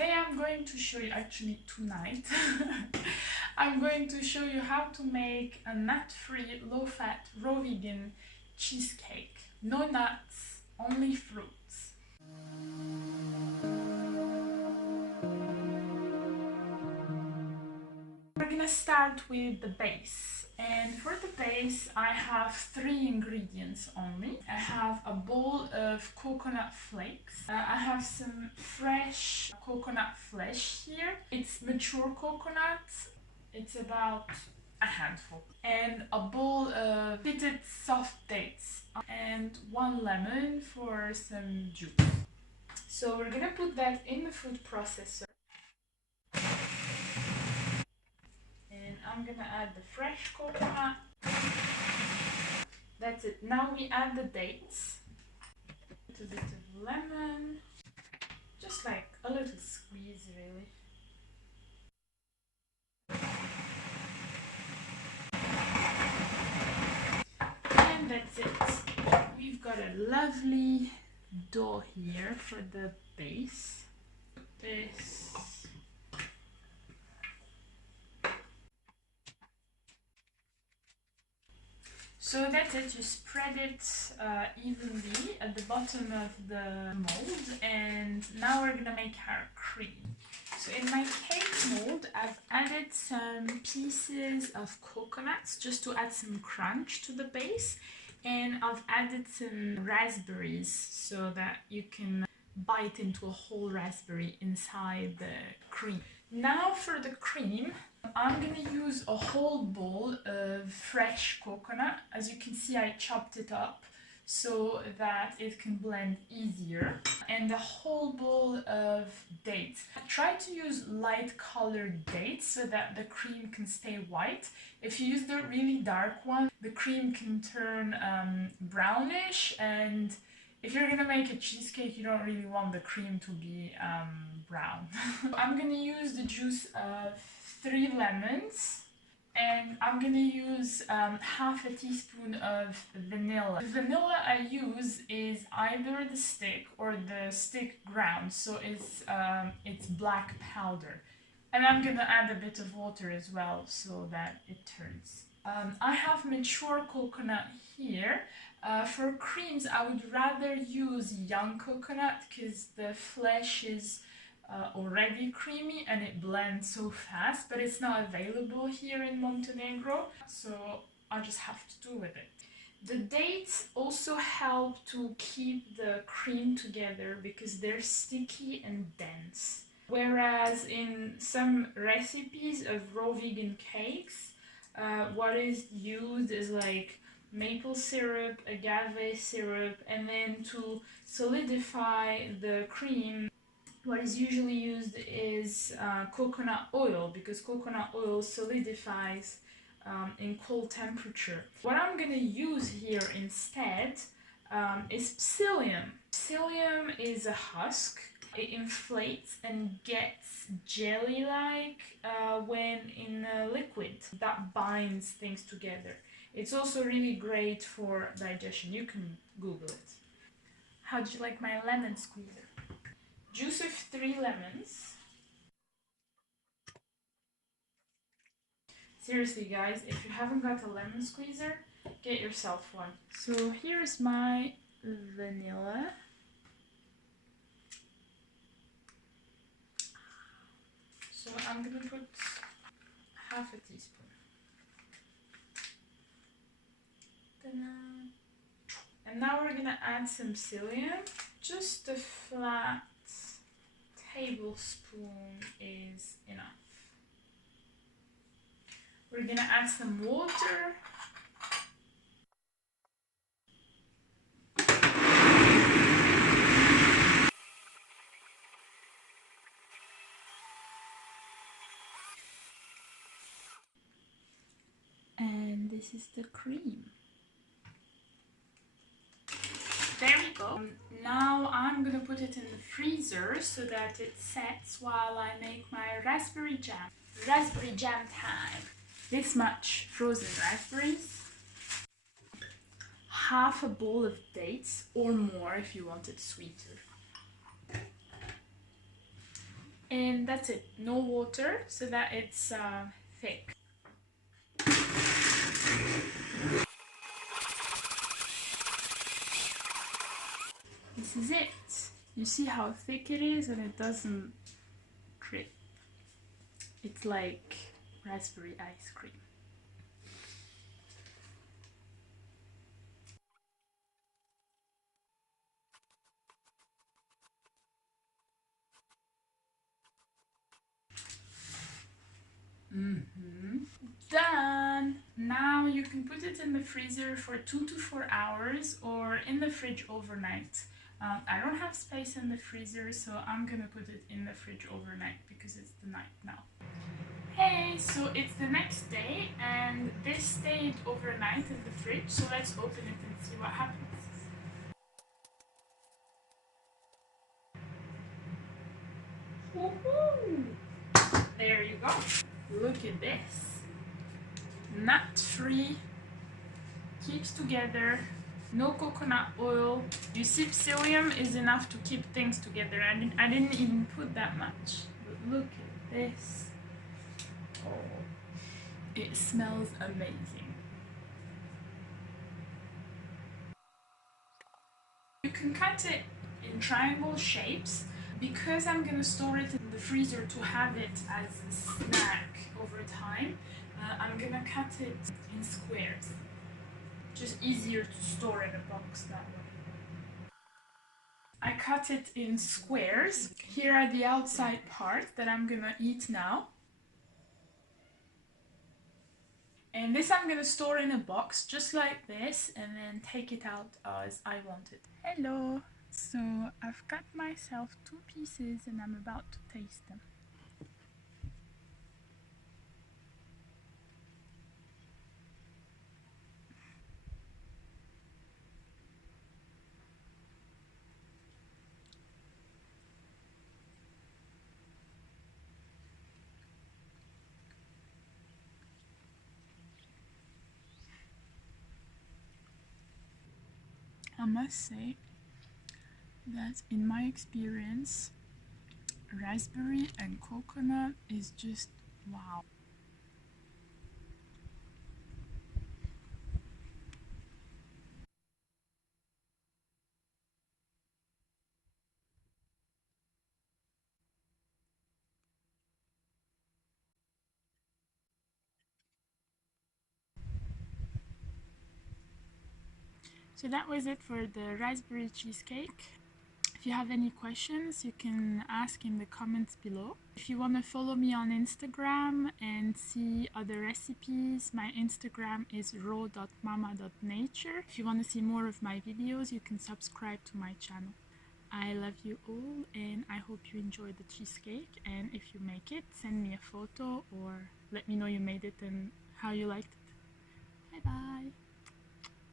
Today I'm going to show you, actually tonight, I'm going to show you how to make a nut-free, low-fat, raw vegan cheesecake. No nuts, only fruits. We're gonna start with the base. And for the base, I have 3 ingredients only. I have a bowl of coconut flakes. I have some fresh coconut flesh here. It's mature coconut. It's about a handful. And a bowl of pitted soft dates. And 1 lemon for some juice. So we're gonna put that in the food processor. I'm gonna add the fresh coconut. That's it. Now we add the dates. A little bit of lemon. Just like a little squeeze, really. And that's it. We've got a lovely dough here for the base. This. So that's it, you spread it evenly at the bottom of the mold, and now we're gonna make our cream. So in my cake mold, I've added some pieces of coconuts just to add some crunch to the base, and I've added some raspberries so that you can bite into a whole raspberry inside the cream. Now for the cream, I'm gonna use a whole bowl of fresh coconut. As you can see, I chopped it up so that it can blend easier. And a whole bowl of dates. I try to use light colored dates so that the cream can stay white. If you use the really dark one, the cream can turn brownish, and if you're gonna make a cheesecake, you don't really want the cream to be brown. I'm gonna use the juice of 3 lemons, and I'm gonna use half a teaspoon of vanilla. The vanilla I use is either the stick or the stick ground, so it's black powder. And I'm gonna add a bit of water as well so that it turns. I have mature coconut here. For creams, I would rather use young coconut because the flesh is already creamy and it blends so fast, but it's not available here in Montenegro, so I just have to do with it. The dates also help to keep the cream together because they're sticky and dense. Whereas in some recipes of raw vegan cakes, what is used is like maple syrup, agave syrup, and then to solidify the cream, what is usually used is coconut oil, because coconut oil solidifies in cold temperature. What I'm gonna use here instead is psyllium. Psyllium is a husk. It inflates and gets jelly-like when in a liquid. That binds things together. It's also really great for digestion. You can Google it. How do you like my lemon squeezer? Juice of 3 lemons. Seriously guys, if you haven't got a lemon squeezer, get yourself one. So here's my vanilla. So I'm gonna put half a teaspoon. And now we're gonna add some psyllium. Just a flat tablespoon is enough. We're gonna add some water. And this is the cream. There we go. Now I'm gonna put it in the freezer so that it sets while I make my raspberry jam. Raspberry jam time. This much frozen raspberries, half a bowl of dates or more if you want it sweeter, And that's it, no water, so that it's thick. This is it. You see how thick it is, and it doesn't drip. It's like raspberry ice cream. Done! Now you can put it in the freezer for 2 to 4 hours or in the fridge overnight. I don't have space in the freezer, so I'm gonna put it in the fridge overnight because it's the night now. Hey, so it's the next day and this stayed overnight in the fridge, so let's open it and see what happens. Woohoo! There you go. Look at this. Nut-free, keeps together, no coconut oil. You see, psyllium is enough to keep things together. I didn't even put that much. But look at this. Oh, it smells amazing. You can cut it in triangle shapes. Because I'm gonna store it in the freezer to have it as a snack over time, I'm gonna cut it in squares. Just easier to store in a box that way. I cut it in squares. Here are the outside parts that I'm gonna eat now. And this I'm gonna store in a box just like this and then take it out as I want it. Hello! So I've cut myself 2 pieces and I'm about to taste them. I must say that in my experience, raspberry and coconut is just wow. So that was it for the raspberry cheesecake. If you have any questions, you can ask in the comments below. If you want to follow me on Instagram and see other recipes, my Instagram is raw.mama.nature. If you want to see more of my videos, you can subscribe to my channel. I love you all and I hope you enjoy the cheesecake, and if you make it, send me a photo or let me know you made it and how you liked it. Bye bye!